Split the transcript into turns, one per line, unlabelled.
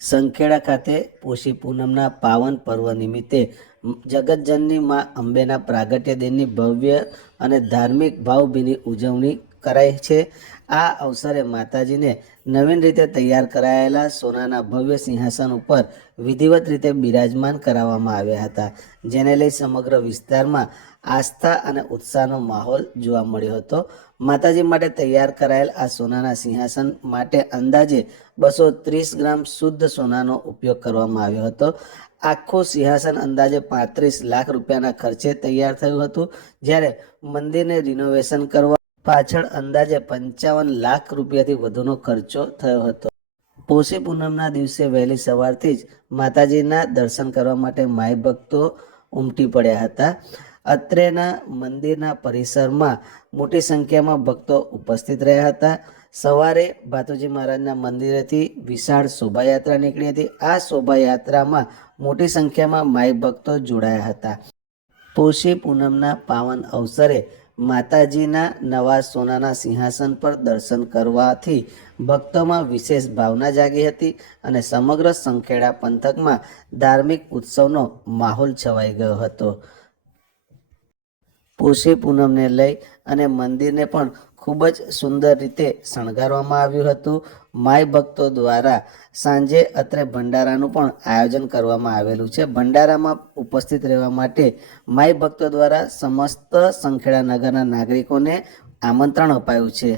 સંખેડા ખાતે પોષી પૂનમના પાવન પર્વ નિમિત્તે જગતજનની મા અંબેના પ્રાગટ્ય દિનની ભવ્ય અને ધાર્મિક ભાવભીની ઉજવણી કરાઈ છે. આ અવસરે માતાજીને નવીન રીતે તૈયાર કરાયેલા સોનાના ભવ્ય સિંહાસન ઉપર વિધિવત રીતે બિરાજમાન કરાવવામાં આવ્યા હતા, જેને લઈ સમગ્ર વિસ્તારમાં આસ્થા અને ઉત્સાહનો માહોલ જોવા મળ્યો હતો. માતાજી માટે તૈયાર કરાયેલ આ સોનાના સિંહાસન માટે અંદાજે બસો ત્રીસ ગ્રામ શુદ્ધ સોનાનો ઉપયોગ કરવામાં આવ્યો હતો. આખું સિંહાસન અંદાજે પાંત્રીસ લાખ રૂપિયાના ખર્ચે તૈયાર થયું હતું, જ્યારે મંદિરને રિનોવેશન કરવા પાછળ અંદાજે પંચાવન લાખ રૂપિયાથી વધુનો ખર્ચો થયો હતો. પોષી પૂનમના દિવસે વહેલી સવારથી જ માતાજીના દર્શન કરવા માટે માય ભક્તો ઉમટી પડ્યા હતા. અત્રેના મંદિરના પરિસરમાં મોટી સંખ્યામાં ભક્તો ઉપસ્થિત રહ્યા હતા. સવારે ભાતુજી મહારાજના મંદિરેથી વિશાળ શોભાયાત્રા નીકળી હતી. આ શોભાયાત્રામાં મોટી સંખ્યામાં માઈ ભક્તો જોડાયા હતા. પોષી પૂનમના પાવન અવસરે માતાજીના નવા સોનાના સિંહાસન પર દર્શન કરવાથી ભક્તોમાં વિશેષ ભાવના જાગી હતી અને સમગ્ર સંખેડા પંથકમાં ધાર્મિક ઉત્સવનો માહોલ છવાઈ ગયો હતો. પોષી પૂનમને લઈ અને મંદિરને પણ ખૂબ જ સુંદર રીતે શણગારવામાં આવ્યું હતું. માય ભક્તો દ્વારા સાંજે અત્રે ભંડારાનું પણ આયોજન કરવામાં આવેલું છે. ભંડારામાં ઉપસ્થિત રહેવા માટે માય ભક્તો દ્વારા સમસ્ત સંખેડા નગરના નાગરિકોને આમંત્રણ અપાયું છે.